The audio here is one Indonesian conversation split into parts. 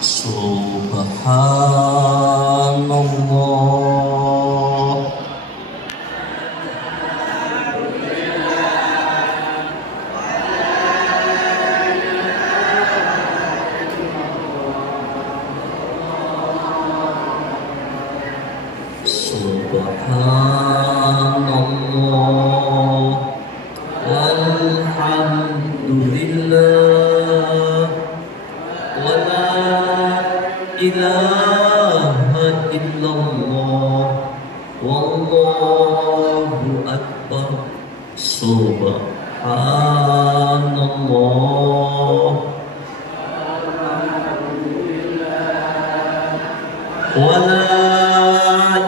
Subhanallah. Subhanallah. Alhamdulillah. Wa la ilaha illallah. Wallahu akbar. Subhanallah. Wa la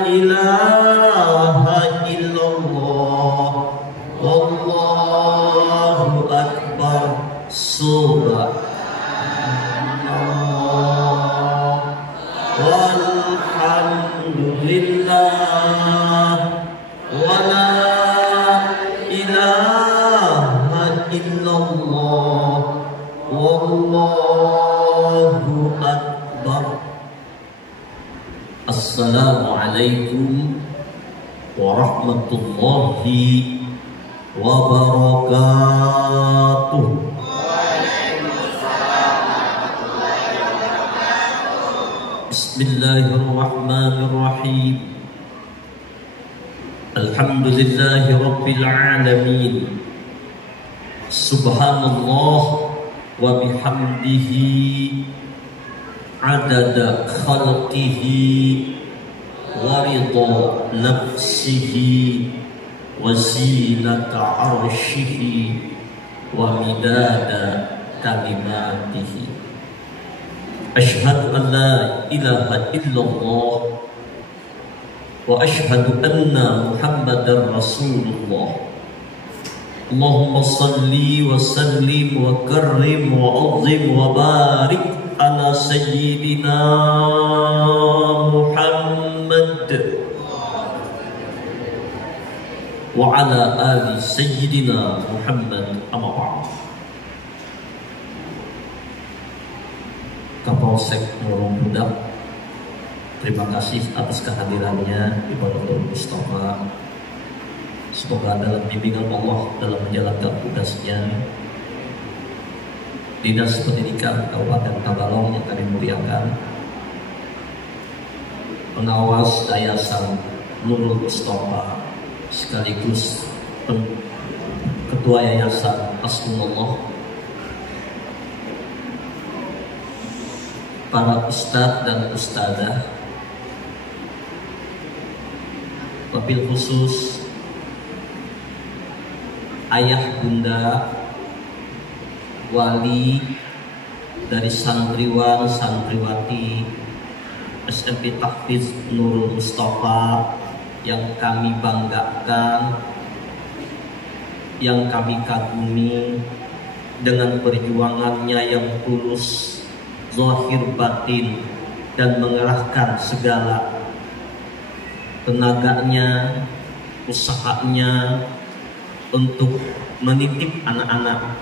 ilaha illallah. Wallahu akbar. Subhanallah. Walhamdulillah. Wa la ilaha illallah. Wallahu akbar. Assalamualaikum warahmatullahi wabarakatuh. Bismillahirrahmanirrahim. Alhamdulillahi rabbil alamin. Subhanallah wa bihamdihi adada khalqihi wa ridha nafsihi wa zinata arshihi wa midada kalimatihi. Ashhadu an la ilaha illallah wa ashhadu anna Muhammadar Rasulullah. Allahumma salli wa sallim wa karrim wa azim wa barik ala sayyidina Muhammad wa ala ali sayyidina Muhammad. Amma ba'd. Kapolsek Nurul Huda, terima kasih atas kehadirannya di Pondok Mustafa. Semoga dalam bimbingan Allah dalam menjalankan tugasnya, Dinas Pendidikan Kabupaten Tabalong yang kami muliakan, pengawas Yayasan Nurul Mustafa sekaligus Ketua Yayasan Asrullah, para ustadz dan ustadzah, wabil khusus ayah bunda wali dari santriwan santriwati SMP Tahfiz Nurul Mustafa yang kami banggakan, yang kami kagumi dengan perjuangannya yang tulus, zahir batin, dan mengerahkan segala tenaganya, usahanya untuk menitip anak-anak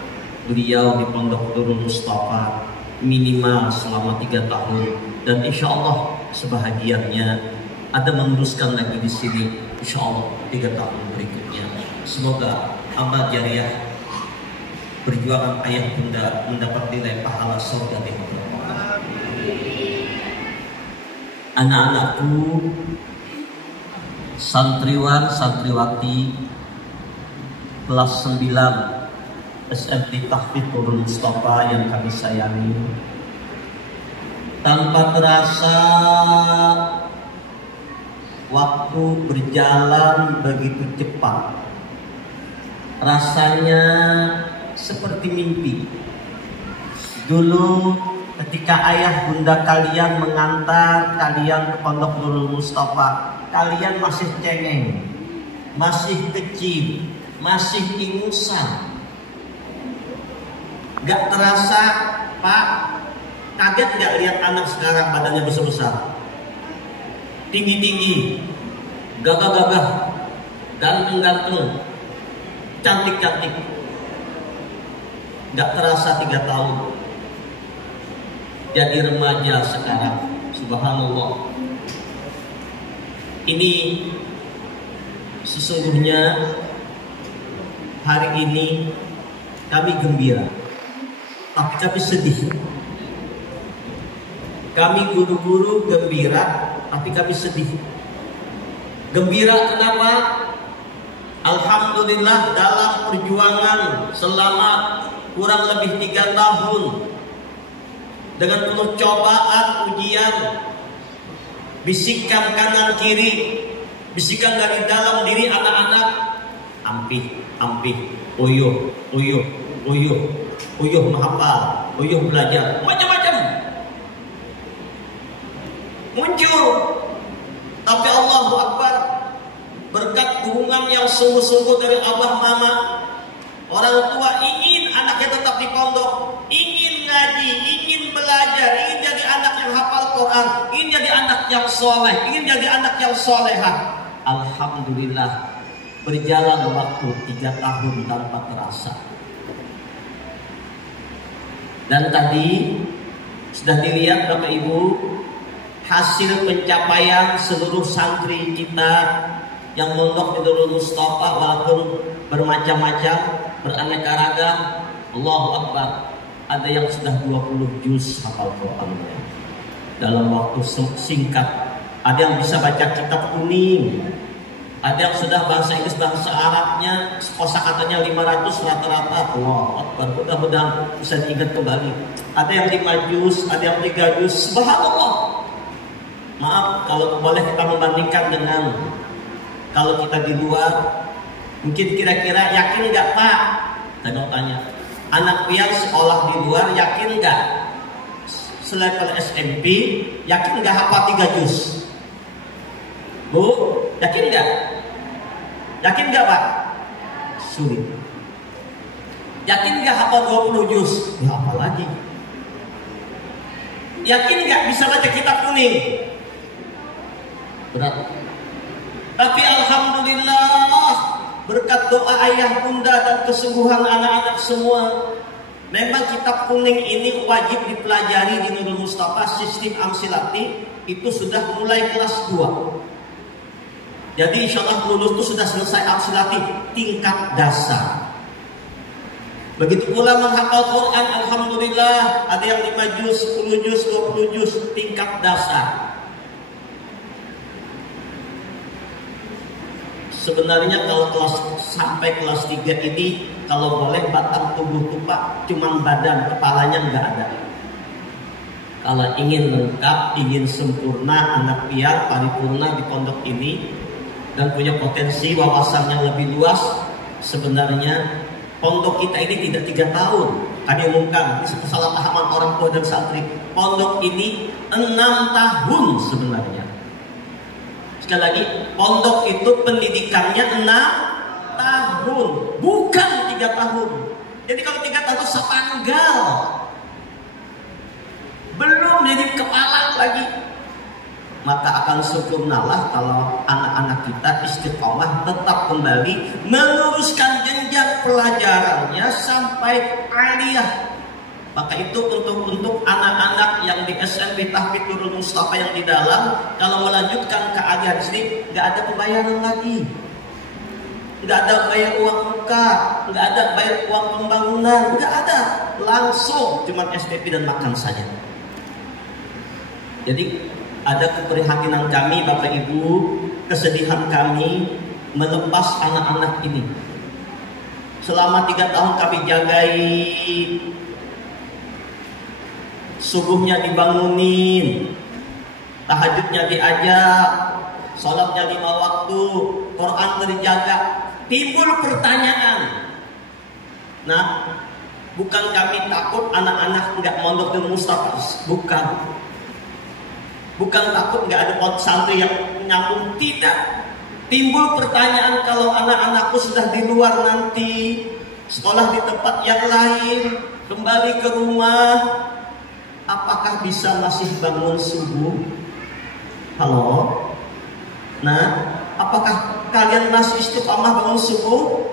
beliau di Pondok Nurul Mustafa minimal selama 3 tahun, dan insya Allah sebahagiannya ada meneruskan lagi di sini insya Allah 3 tahun berikutnya. Semoga amal jariah perjuangan ayah bunda mendapat nilai pahala surga di hadapan Allah. Anak-anakku, santriwan santriwati kelas 9 SMP Tahfiz Nurul Mustafa yang kami sayangi, tanpa terasa waktu berjalan begitu cepat. Rasanya seperti mimpi. Dulu ketika ayah bunda kalian mengantar kalian ke Pondok Nurul Mustafa, kalian masih cengeng, masih kecil, masih ingusan. Gak terasa, Pak, kaget gak lihat anak sekarang badannya besar-besar, tinggi-tinggi, gagah-gagah, ganteng-ganteng, cantik-cantik. Gak terasa 3 tahun. jadi remaja sekarang. Subhanallah. Ini sesungguhnya hari ini kami gembira, tapi kami sedih. Kami guru-guru gembira, tapi kami sedih. Gembira kenapa? Alhamdulillah dalam perjuangan selama kurang lebih 3 tahun dengan penuh cobaan, ujian, bisikan kanan kiri, bisikan dari dalam diri anak-anak, ampih, ampih, uyuh, uyuh, uyuh, uyuh menghafal, uyuh belajar, macam-macam muncul. Tapi Allahu Akbar, berkat dukungan yang sungguh-sungguh dari abah mama, orang tua ingin anaknya tetap di pondok, ingin ngaji, ingin belajar, ingin jadi anak yang hafal Quran, ingin jadi anak yang soleh, ingin jadi anak yang solehah. Alhamdulillah, berjalan waktu 3 tahun tanpa terasa. Dan tadi sudah dilihat Bapak Ibu, hasil pencapaian seluruh santri kita yang mondok di Nurul Mustafa, walaupun bermacam-macam, beraneka ragam. Allahu Akbar, ada yang sudah 20 juz hafal Qurannya dalam waktu singkat. Ada yang bisa baca kitab kuning, ada yang sudah bahasa Inggris, bahasa Arabnya kosakatanya 500 rata-rata. Allahu Akbar, mudah-mudahan bisa diingat kembali. Ada yang 5 juz, ada yang 3 juz. Subhanallah. Maaf kalau boleh kita membandingkan dengan kalau kita di luar, mungkin kira-kira yakin nggak Pak? Saya mau tanya, anak pian sekolah di luar yakin nggak? Selevel SMP yakin nggak hafal 3 juz? Bu, yakin nggak? Yakin nggak Pak? Sulit. Yakin nggak hafal 20 juz? Ya apa lagi? Yakin nggak bisa baca kitab kuning? Berat. Tapi alhamdulillah, berkat doa ayah bunda dan kesungguhan anak-anak semua, memang kitab kuning ini wajib dipelajari di Nurul Mustafa. Sistem Amsilati itu sudah mulai kelas 2. Jadi insya Allah lulus itu sudah selesai Amsilati tingkat dasar. Begitu pula menghafal Quran, alhamdulillah, ada yang 5 juz, 10 juz, 20 juz tingkat dasar. Sebenarnya kalau sampai kelas 3 ini, kalau boleh batang tubuh itu Pak, cuman badan, kepalanya nggak ada. Kalau ingin lengkap, ingin sempurna, anak pian paripurna di pondok ini dan punya potensi wawasan yang lebih luas, sebenarnya pondok kita ini tidak 3 tahun. Kami umumkan, ini kesalahpahaman orang tua dan santri. Pondok ini 6 tahun sebenarnya. Sekali lagi, pondok itu pendidikannya 6 tahun, bukan 3 tahun. Jadi kalau 3 tahun sepanggal, belum jadi kepala lagi. Maka akan sempurnalah kalau anak-anak kita istiqomah tetap kembali meneruskan jenjang pelajarannya sampai aliyah. Maka itu untuk anak-anak yang di SMP Tahfidz Nurul Mustafa yang di dalam, kalau melanjutkan ke aliyah di sini, nggak ada pembayaran lagi, nggak ada bayar uang muka, nggak ada bayar uang pembangunan, nggak ada, langsung cuma SPP dan makan saja. Jadi ada keprihatinan kami Bapak Ibu, kesedihan kami melepas anak-anak ini. Selama 3 tahun kami jagai, subuhnya dibangunin, tahajudnya diajak, sholatnya 5 waktu, Quran terjaga. Timbul pertanyaan. Nah, bukan kami takut anak-anak nggak mondok di Mustafa, bukan. Bukan takut nggak ada santri yang nyambung, tidak. Timbul pertanyaan, kalau anak-anakku sudah di luar nanti, sekolah di tempat yang lain, kembali ke rumah, apakah bisa masih bangun subuh? Halo? Nah, apakah kalian masih istiqomah bangun subuh?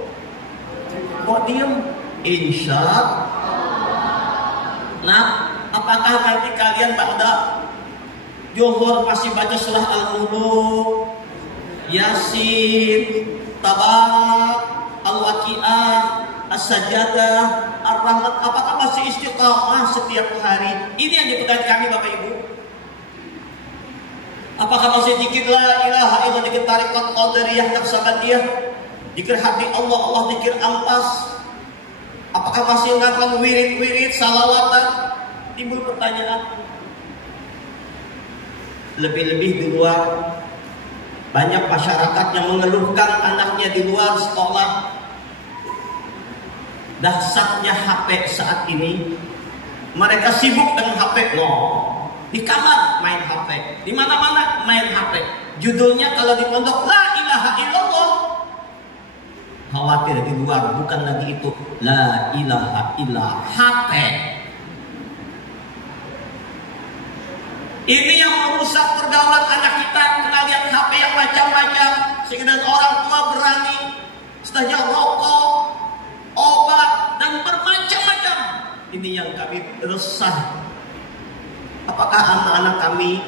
Kok diem? Insya Allah. Nah, Apakah nanti kalian ba'da Zuhur masih baca surah Al-Muluk, Yasin, Tabarak, Al-Waqiah, As-Sajdah, Ar-Rahman? Apakah masih istiqamah setiap hari? Ini yang dipegang kami Bapak Ibu. Apakah masih zikir la ilaha illallah, zikir tariqat qadariyah naqsabandiyah, zikir hati Allah, Allah zikir ampas? Apakah masih ngapal wirid-wirid salawatan? Timbul pertanyaan. Lebih-lebih di luar, banyak masyarakat yang mengeluhkan anaknya di luar sekolah. Dahsyatnya HP saat ini, mereka sibuk dengan HP. Di kamar main HP, di mana-mana main HP. Judulnya kalau di pondok la ilaha illallah. Khawatir di luar bukan lagi itu la ilaha illallah, HP. Ini yang merusak pergaulan anak kita. Kena lihat HP yang macam-macam, sehingga orang tua berani setelahnya rokok, obat, dan bermacam-macam. Ini yang kami resah. Apakah anak-anak kami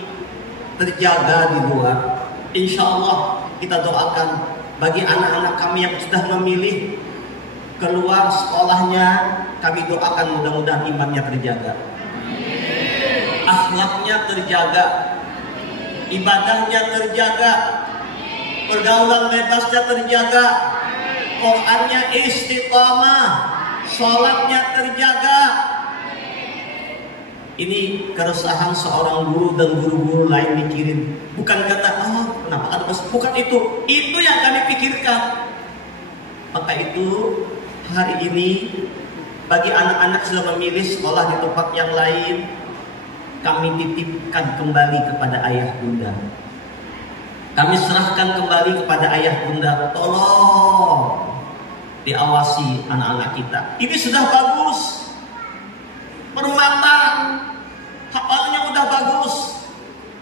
terjaga di luar? Insya Allah kita doakan bagi anak-anak kami yang sudah memilih keluar sekolahnya, kami doakan mudah-mudahan imannya terjaga, akhlaknya terjaga, ibadahnya terjaga, pergaulan bebasnya terjaga, Qurannya istiqamah, sholatnya terjaga. Ini keresahan seorang guru dan guru-guru lain mikirin. Bukan kata, kenapa ada bukan itu yang kami pikirkan. Maka itu hari ini bagi anak-anak sudah memilih sekolah di tempat yang lain, kami titipkan kembali kepada ayah bunda. Kami serahkan kembali kepada ayah bunda. Tolong diawasi anak-anak kita. Ini sudah bagus, permata, hafalannya udah bagus,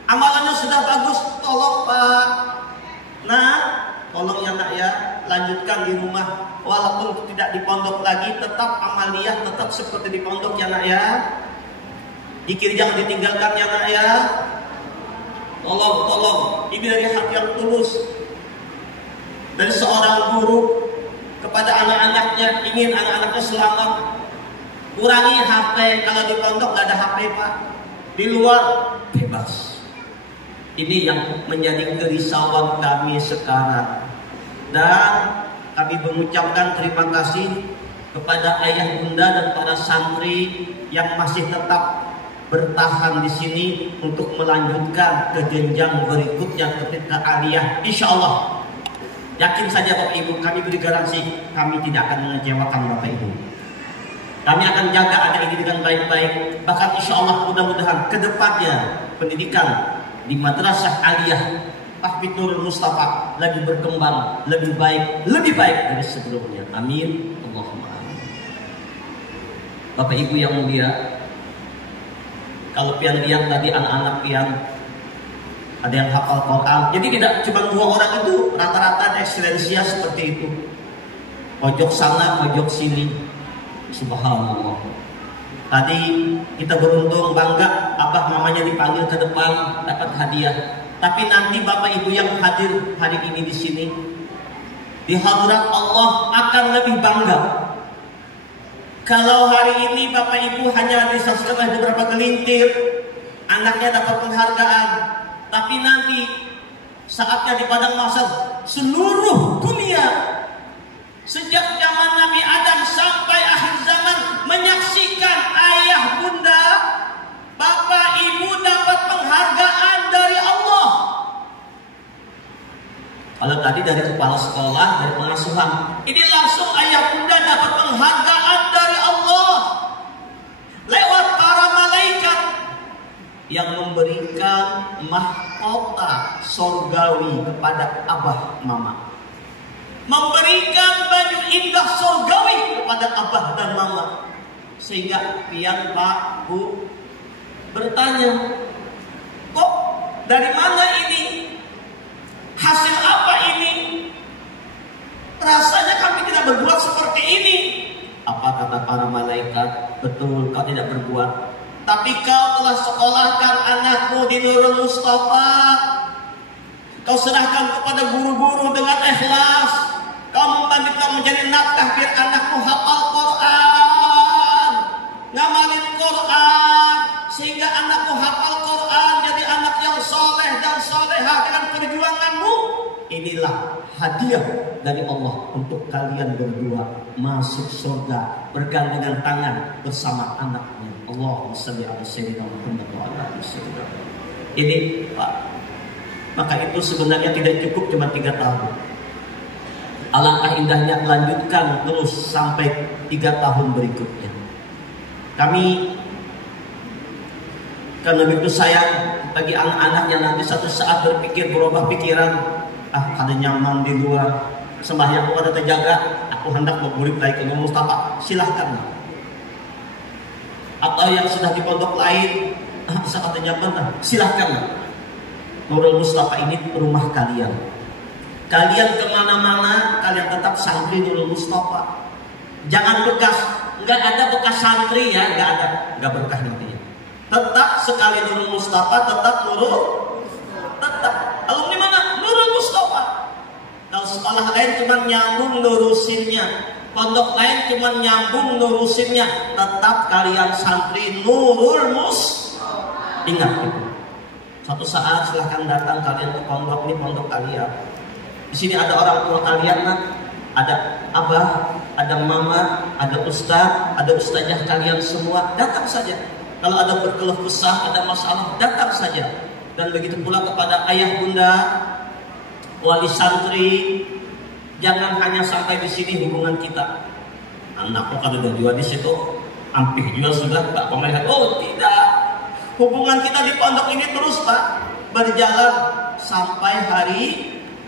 amalannya sudah bagus. Tolong Pak, tolong ya Nak ya, lanjutkan di rumah. Walaupun tidak di pondok lagi, tetap amaliyah, tetap seperti di pondok ya Nak ya. Zikir jangan ditinggalkan ya Nak ya. Tolong, ini dari hati yang tulus dari seorang guru kepada anak-anaknya, ingin anak-anaknya selamat. Kurangi HP, kalau di pondok nggak ada HP Pak, di luar bebas. Ini yang menjadi kerisauan kami sekarang. Dan kami mengucapkan terima kasih kepada ayah bunda dan para santri yang masih tetap bertahan di sini untuk melanjutkan ke jenjang berikutnya ketika aliyah. Insya Allah, yakin saja Bapak Ibu, kami beri garansi kami tidak akan mengecewakan Bapak Ibu. Kami akan jaga anak ini dengan baik-baik. Bahkan insya Allah mudah-mudahan ke depannya pendidikan di Madrasah Aliyah Tahfidz Nurul Mustafa lagi berkembang, lebih baik dari sebelumnya. Amin. Allahumma amin. Bapak Ibu yang mulia, kalau pian lihat tadi anak-anak pian ada yang hafal Quran. Jadi tidak cuma 2 orang itu, rata-rata ekselensia seperti itu. Pojok sana, pojok sini. Subhanallah. Tadi kita beruntung, bangga, abah mamanya dipanggil ke depan dapat hadiah. Tapi nanti Bapak Ibu yang hadir hari ini di sini, di hadirat Allah akan lebih bangga. Kalau hari ini Bapak Ibu hanya disaksikan oleh beberapa gelintir, anaknya dapat penghargaan. Tapi nanti saatnya di padang mahsyar seluruh dunia, sejak zaman Nabi Adam sampai akhir zaman, menyaksikan ayah bunda, bapak ibu dapat penghargaan dari Allah. Kalau tadi dari kepala sekolah, dari pengasuhan, ini langsung ayah bunda dapat penghargaan dari Allah lewat para malaikat yang memberikan mahkota sorgawi kepada abah mama, memberikan baju indah sorgawi kepada abah dan mama. Sehingga pian Pak Bu bertanya, kok dari mana ini? Hasil apa ini? Rasanya kami tidak berbuat seperti ini. Apa kata para malaikat? Betul, kau tidak berbuat. Tapi kau telah sekolahkan anakmu di Nurul Mustafa. Kau serahkan kepada guru-guru dengan ikhlas. Kau membantukan menjadi nafkah biar anakmu hafal Quran, ngamalin Quran, sehingga anakmu hafal Quran, jadi anak yang soleh dan solehah dengan perjuanganmu. Inilah hadiah dari Allah untuk kalian berdua masuk surga bergandengan tangan bersama anaknya. Allahumma shalli ala sayyidina Muhammad wa ala ali sayyidina. Ini Pak, maka itu sebenarnya tidak cukup cuma 3 tahun. Alangkah indahnya lanjutkan terus sampai 3 tahun berikutnya. Kami karena begitu sayang bagi anak-anak yang nanti satu saat berpikir berubah pikiran, ada nyaman di luar, sembahyangku ada terjaga, aku hendak bermurid lagi ke Nurul Mustafa, silahkan. Atau yang sudah di pondok lain, bisa kata nyaman, silahkan. Nurul Mustafa ini rumah kalian. Kalian kemana-mana, kalian tetap santri Nurul Mustafa. Jangan bekas, nggak ada bekas santri ya, nggak ada, nggak berkah nantinya. Tetap sekali Nurul Mustafa, tetap Nurul, tetap. Alumni mana? Nurul Mustafa. Kalau sekolah lain cuma nyambung nurusinnya, pondok lain cuma nyambung nurusinnya, tetap kalian santri Nurul Mustafa. Ingat itu. Suatu saat silahkan datang kalian ke pondok, ini pondok kalian. Di sini ada orang tua kalian, ada abah, ada mama, ada ustaz, ada ustazah kalian semua, datang saja. Kalau ada berkeluh kesah, ada masalah, datang saja. Dan begitu pula kepada ayah bunda, wali santri, jangan hanya sampai di sini hubungan kita. Anakku kalau udah jual di situ, hampir juga sudah Pak Pemerintah. Oh tidak, hubungan kita di pondok ini terus Pak berjalan sampai hari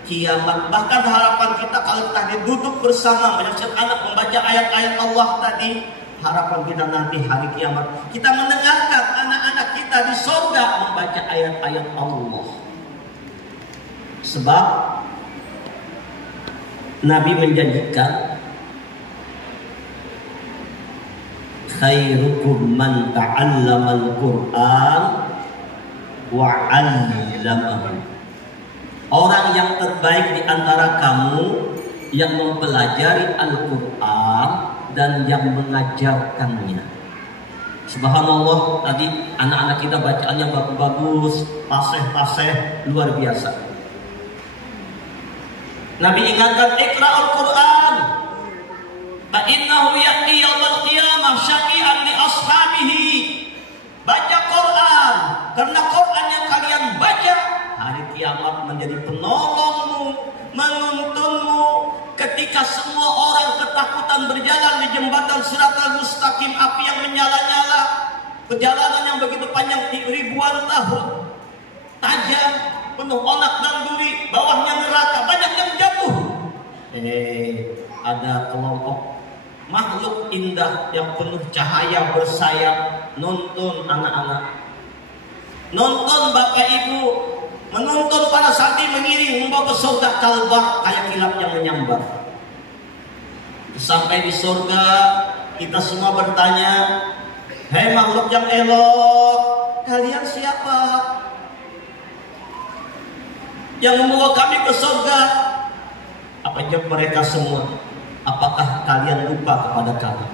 kiamat. Bahkan harapan kita kalau kita duduk bersama menyaksikan anak membaca ayat-ayat Allah tadi, harapan kita nanti hari kiamat kita mendengarkan anak-anak kita di surga membaca ayat-ayat Allah. Sebab Nabi menjanjikan khairukum man ta'allamal Qur'an wa 'allamahu. Orang yang terbaik di antara kamu yang mempelajari Al-Quran dan yang mengajarkannya. Subhanallah, tadi anak-anak kita bacaannya bagus-bagus, fasih-fasih, luar biasa. Nabi ingatkan, Iqra'ul Quran fa innahu ya'ti yaumil qiyamah syafi'an li ashabihi. Baca Quran, karena Quran yang kalian baca hari kiamat menjadi penolongmu, menuntunmu ketika semua orang ketakutan berjalan di jembatan Siratal Mustaqim, api yang menyala-nyala, perjalanan yang begitu panjang ribuan tahun, tajam, penuh onak dan duri, bawahnya neraka, banyak yang jatuh. Ada kelompok makhluk indah yang penuh cahaya bersayap, nuntun anak-anak, nonton bapak ibu, menuntun para santri mengiring membawa ke surga kalbar kayak kilap yang menyambar. Sampai di surga kita semua bertanya, hei makhluk yang elok, kalian siapa yang membawa kami ke surga? Apa jawab mereka semua? Apakah kalian lupa kepada kami?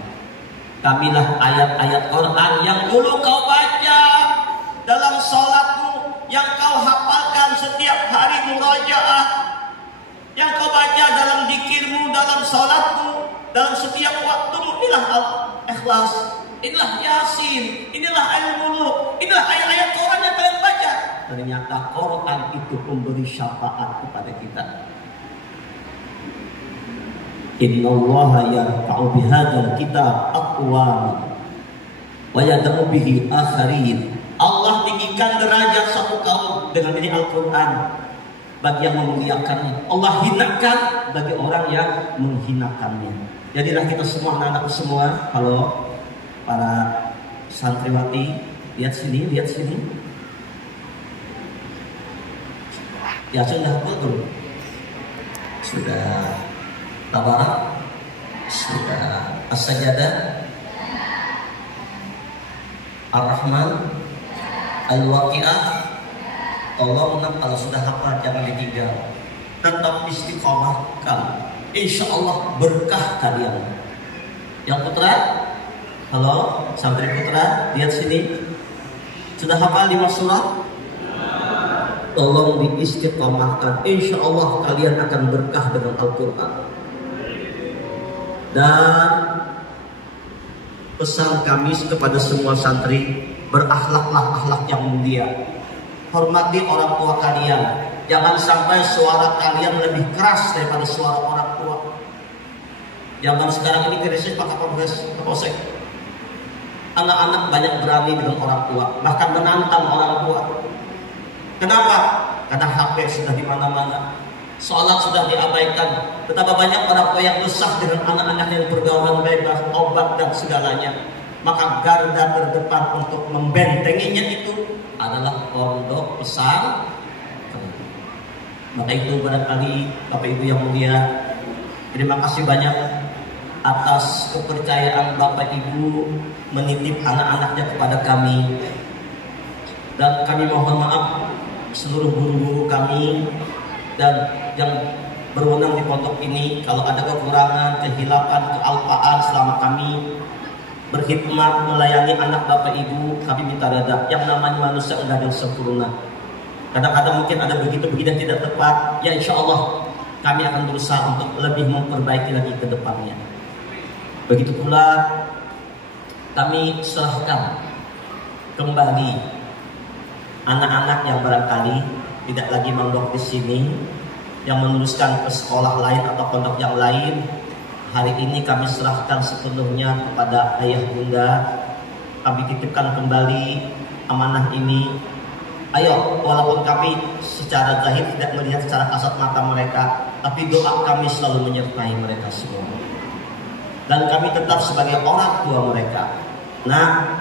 Kamilah ayat-ayat Quran yang dulu kau baca dalam sholatmu, yang kau hafalkan setiap hari murajaah, yang kau baca dalam zikirmu, dalam sholatmu, dalam setiap waktumu. Inilah Al-Ikhlas, inilah Yasin, inilah Al-Muluk, inilah ayat-ayat Quran yang kalian baca. Ternyata Quran itu memberi syafaat kepada kita. Innallaha yarfa'u bihadzal kitab aqwam wa yad'u bihi akharin. Allah tinggikan derajat satu kaum dengan ini Al-Quran bagi yang memuliakannya. Allah hinakan bagi orang yang menghinakannya. Jadilah kita semua, anak-anakku semua, halo para santriwati, lihat sini, lihat sini. Ya sudah belum? Sudah tabarak? Sudah as-sajadah? Ar-Rahman, Al-Waqi'ah. Tolong kalau sudah hafal jangan ditinggal, tetap istiqomahkan, insya Allah berkah kalian. Yang putra, halo santri putra, lihat sini, sudah hafal 5 surat? Tolong diistiqomahkan, insya Allah kalian akan berkah dengan Al-Quran. Dan pesan kami kepada semua santri, berakhlaklah akhlak yang mulia. Hormati orang tua kalian. Jangan sampai suara kalian lebih keras daripada suara orang tua. Zaman sekarang ini krisis pakai polsek. Anak-anak banyak berani dengan orang tua, bahkan menantang orang tua. Kenapa? Karena HP sudah di mana-mana, sholat sudah diabaikan. Betapa banyak orang tua yang resah dengan anak-anak yang pergaulan bebas, obat dan segalanya. Maka garda terdepan untuk membentenginya itu adalah pondok pesantren. Maka itu barangkali Bapak Ibu yang mulia, terima kasih banyak atas kepercayaan Bapak Ibu menitip anak-anaknya kepada kami. Dan kami mohon maaf seluruh guru-guru kami dan yang berwenang di pondok ini kalau ada kekurangan, kehilapan, kealpaan selama kami berkhidmat melayani anak Bapak Ibu, kami minta reda. Yang namanya manusia enggak ada yang sempurna. Kadang-kadang mungkin ada begitu-begitu yang tidak tepat. Ya insya Allah kami akan berusaha untuk lebih memperbaiki lagi ke depannya. Begitu pula kami serahkan kembali anak-anak yang barangkali tidak lagi mondok di sini, yang meneruskan ke sekolah lain atau pondok yang lain. Hari ini kami serahkan sepenuhnya kepada ayah bunda. Kami titipkan kembali amanah ini. Ayo, walaupun kami secara zahir tidak melihat secara kasat mata mereka, tapi doa kami selalu menyertai mereka semua. Dan kami tetap sebagai orang tua mereka. Nah,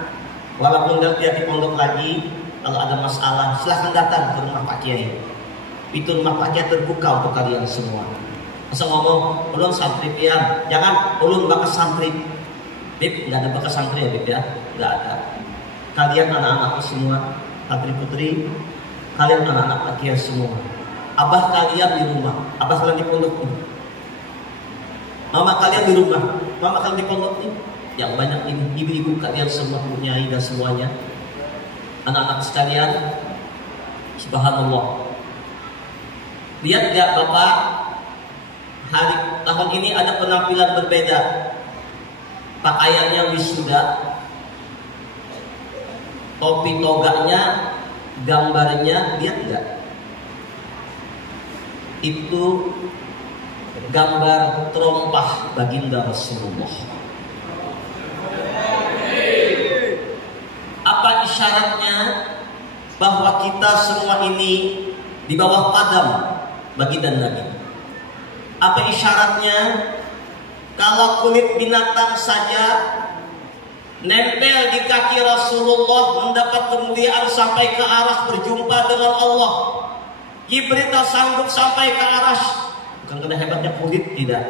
walaupun tidak di pondok lagi, kalau ada masalah silahkan datang ke rumah Pak Kiai. Pintu rumah Pak Kiai terbuka untuk kalian semua. Masa ngomong, ulun santri pian, jangan ulun bakas santri. Bib, nggak ada bakas santri ya Bib ya, nggak ada. Kalian anak-anakku semua, santri putri, kalian anak-anak Kiai semua. Abah kalian di rumah, abah kalian di pondok ini. Mama kalian di rumah, mama kalian di pondok ini. Yang banyak ini, ibu-ibu kalian semua punyai dan semuanya. Anak-anak sekalian, subhanallah. Lihat gak Bapak? Hari tahun ini ada penampilan berbeda. Pakaiannya wisuda, topi toganya, gambarnya, lihat nggak? Itu gambar terompah baginda Rasulullah. Apa isyaratnya? Bahwa kita semua ini di bawah qadam baginda Nabi. Apa isyaratnya? Kalau kulit binatang saja nempel di kaki Rasulullah mendapat kemuliaan sampai ke aras berjumpa dengan Allah. Jibril tak sanggup sampai ke aras. Bukan karena hebatnya kulit, tidak.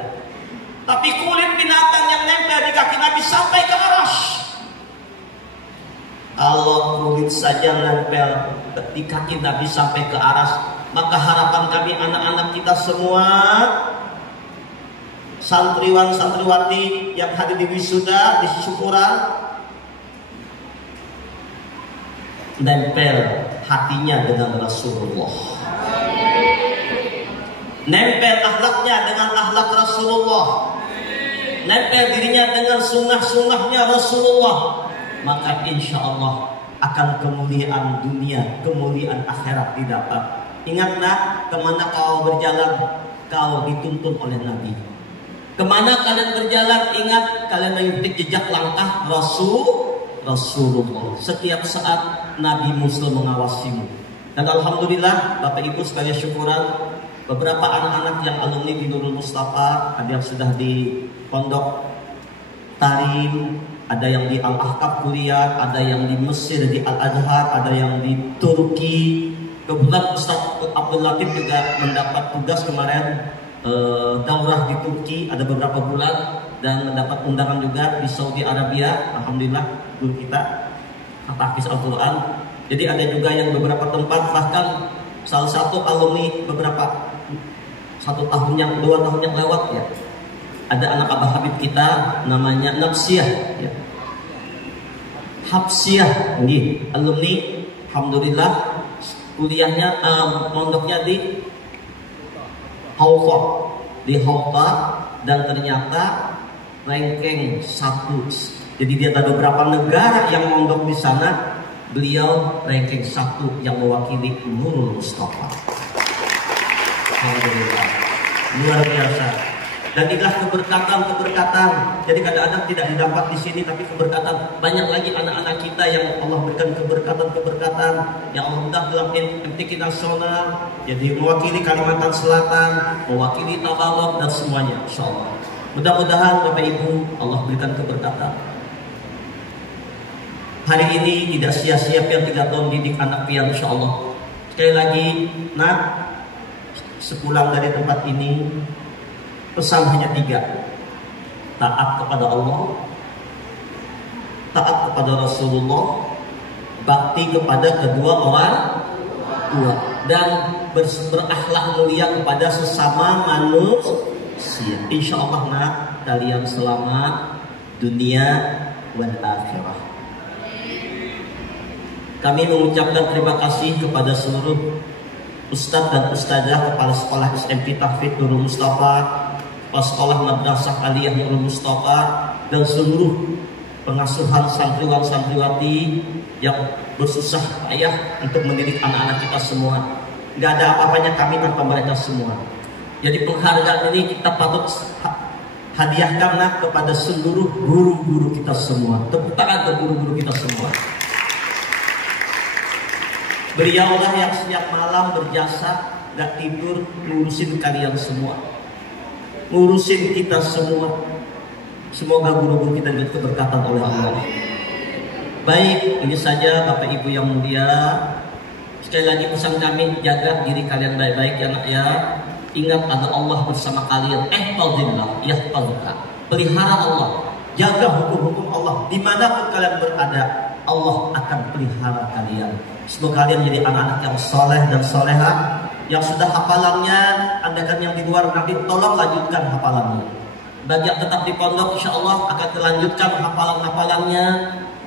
Tapi kulit binatang yang nempel di kaki Nabi sampai ke aras. Kalau kulit saja nempel di kaki Nabi sampai ke aras, maka harapan kami anak-anak kita semua, santriwan santriwati yang hadir di wisuda, di syukuran, nempel hatinya dengan Rasulullah, nempel akhlaknya dengan akhlak Rasulullah, nempel dirinya dengan sunnah-sunnahnya Rasulullah, maka insya Allah akan kemuliaan dunia, kemuliaan akhirat didapat. Ingatlah, kemana kau berjalan, kau dituntun oleh Nabi. Kemana kalian berjalan, ingat kalian mengikuti jejak langkah Rasulullah. Setiap saat Nabi Muslim mengawasimu. Dan alhamdulillah Bapak Ibu sekalian syukuran, beberapa anak-anak yang alumni di Nurul Mustafa, ada yang sudah di Pondok Tarim, ada yang di Al-Ahqaf kuliah, ada yang di Mesir di Al-Azhar, ada yang di Turki. Kebetulan Ustaz Abdul Latif juga mendapat tugas kemarin daurah di Turki ada beberapa bulan, dan mendapat undangan juga di Saudi Arabia. Alhamdulillah guru kita. tahfiz Al-Quran. Jadi ada juga yang beberapa tempat, bahkan salah satu alumni beberapa 1 tahun yang 2 tahun yang lewat ya, ada anak Abah Habib kita namanya Nafsiyah ya. Hapsiyah ini alumni, alhamdulillah kuliahnya mondoknya di Haufa dan ternyata ranking 1. Jadi dia ada beberapa negara yang mondok di sana, beliau ranking 1 yang mewakili Nurul Mustafa. Alhamdulillah, luar biasa. Dan inilah keberkatan. Jadi kadang-kadang tidak didapat di sini, tapi keberkatan. Banyak lagi anak-anak kita yang Allah berikan keberkatan yang Allah mudah dalam MTQ nasional. Jadi mewakili Kalimantan Selatan, mewakili Tabawak dan semuanya, insya Allah. Mudah-mudahan Bapak Ibu Allah berikan keberkatan. Hari ini tidak sia-sia pian 3 tahun didik anak pian, insya Allah. Sekali lagi, nak, sepulang dari tempat ini, pesan hanya 3. Taat kepada Allah, taat kepada Rasulullah, bakti kepada kedua orang tua, dan berakhlak mulia kepada sesama manusia. Insya Allah nak, kalian selamat dunia wal akhirah. Kami mengucapkan terima kasih kepada seluruh Ustadz dan Ustadzah, Kepala Sekolah SMP Tahfiz Nurul Mustafa, Kepala Sekolah Madrasah Aliyah Nurul Mustafa, dan seluruh pengasuhan santriwan-santriwati yang bersusah payah untuk mendidik anak-anak kita semua. Gak ada apa-apanya kami tanpa mereka semua. Jadi penghargaan ini kita patut hadiahkan kepada seluruh guru-guru kita semua. Tepuk tangan untuk guru-guru kita semua. Beliaulah yang setiap malam berjasa, gak tidur, ngurusin kalian semua, ngurusin kita semua. Semoga guru-guru kita diberi keberkatan oleh Allah. Baik, ini saja Bapak Ibu yang mulia. Sekali lagi pesan kami, jaga diri kalian baik-baik ya nak ya. Ingat ada Allah bersama kalian. Ihfazillah yahfazuka. Pelihara Allah, jaga hukum-hukum Allah. Dimanapun kalian berada, Allah akan pelihara kalian. Semoga kalian jadi anak-anak yang soleh dan soleha. Yang sudah hafalannya, andaikan yang di luar nanti tolong lanjutkan hafalannya. Bagi yang tetap di pondok, insya Allah akan dilanjutkan hafalan-hafalannya.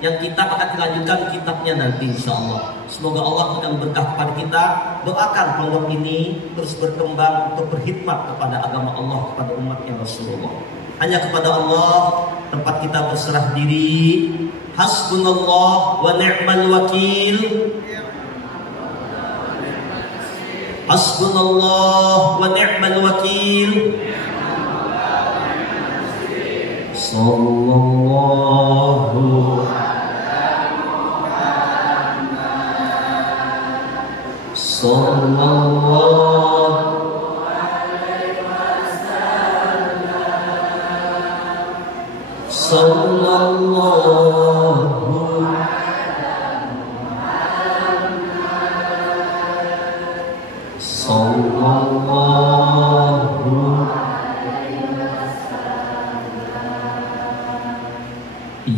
Yang kitab akan dilanjutkan kitabnya nanti, insya Allah. Semoga Allah akan berkah kepada kita. Doakan pondok ini terus berkembang untuk berkhidmat kepada agama Allah, kepada umatnya Rasulullah. Hanya kepada Allah tempat kita berserah diri. Hasbunallah wa ni'mal wakil. Hasbunallah wa ni'mal wakil. Sallallahu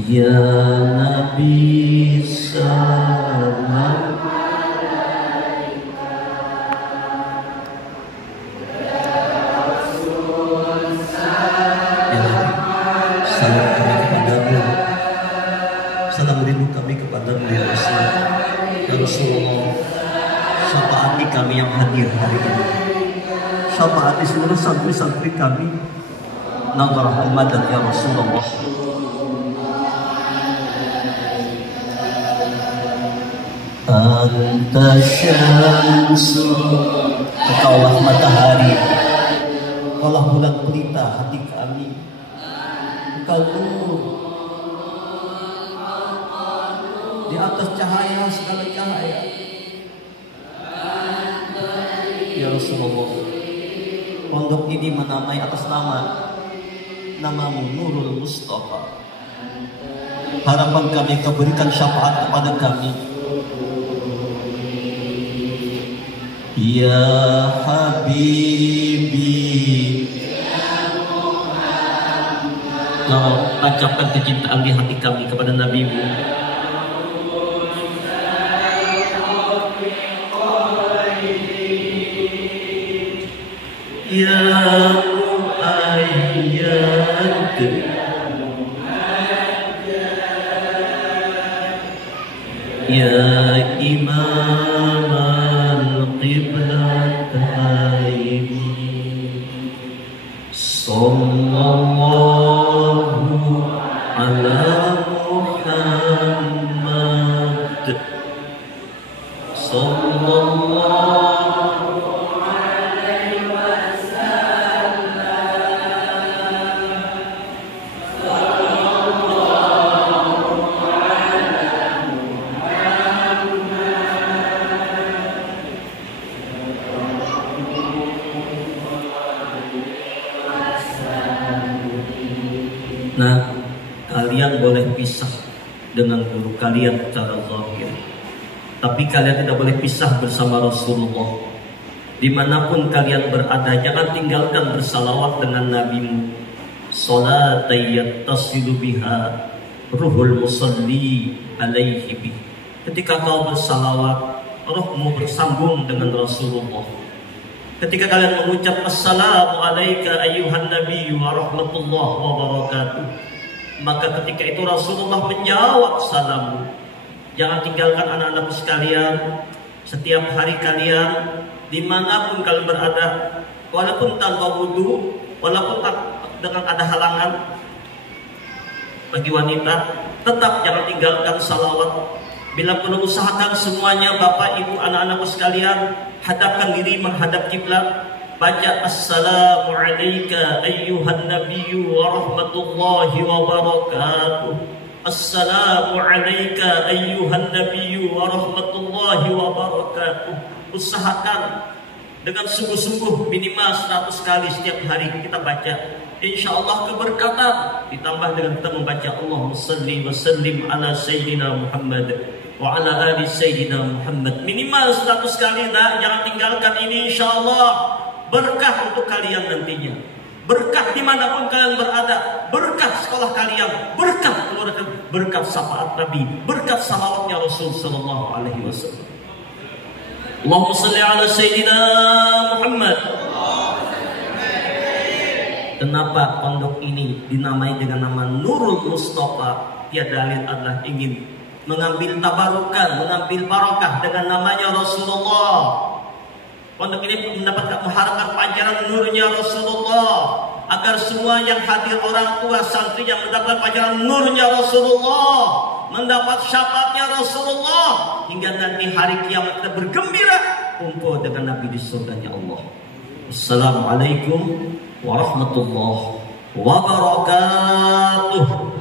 ya Nabi salam salam rindu kami kepada beliau ya Rasulullah. Syafaati kami yang hadir hari ini, syafaati seluruh santri-santri kami. Nazar Muhammad ya Rasulullah. Anta syamsu, engkaulah matahari, engkaulah bulan pelita hati kami, engkau nur di atas cahaya segala cahaya. Ya Rasulullah, pondok ini menamai atas namamu Nurul Mustafa. Harapan kami kau berikan syafaat kepada kami. Ya Habibi, kau tancapkan kecintaan di hati kami kepada Nabi-Mu. ya muayyad ya imam al-qiblatain sallallahu ala Muhammad sallallahu alaihi wasallam. Nah, kalian boleh pisah dengan guru kalian secara zahir, tapi kalian tidak boleh pisah bersama Rasulullah. Dimanapun kalian berada, jangan tinggalkan bersalawat dengan nabimu. Salatan yattasilu biha ruhul musalli alaihi bi. Ketika kau bersalawat, rohmu bersambung dengan Rasulullah. Ketika kalian mengucap assalamu alayka ayyuhan nabiyyu wa rahmatullah wa barakatuh, maka ketika itu Rasulullah menjawab salammu. Jangan tinggalkan anak-anakku sekalian. Setiap hari kalian, dimanapun kalian berada, walaupun tanpa wudhu, walaupun dengan ada halangan bagi wanita, tetap jangan tinggalkan salawat. Bila perlu usahakan semuanya, bapak, ibu, anak-anakku sekalian, hadapkan diri menghadap kiblat. Baca assalamu alayka ayyuhan nabiyyu wa rahmatullahi wa barakatuh. Assalamu alayka ayyuhan nabiyyu wa rahmatullahi wa barakatuh. Usahakan dengan sungguh-sungguh minimal 100 kali setiap hari kita baca. Insya Allah keberkatan ditambah dengan kita membaca Allahumma salli wa sallim ala sayyidina Muhammad wa ala ali sayyidina Muhammad. Minimal 100 kali. Nah, jangan tinggalkan ini. Insya Allah berkah untuk kalian nantinya. Berkah dimanapun kalian berada. Berkah sekolah kalian. Berkah keluarga. Berkah syafaat Nabi. Berkah salawatnya Rasul sallallahu alaihi wasallam. Allahumma salli ala sayyidina Muhammad. Kenapa pondok ini dinamai dengan nama Nurul Mustafa? Tiada lain adalah ingin mengambil tabarukan, mengambil barakah dengan namanya Rasulullah. Pondok ini mendapatkan mengharapkan pancaran nurnya Rasulullah, agar semua yang hadir, orang tua, santri yang mendapat pancaran nurnya Rasulullah, mendapat syafaatnya Rasulullah, hingga nanti hari kiamat kita bergembira kumpul dengan Nabi di surganya Allah. Assalamualaikum warahmatullahi wabarakatuh.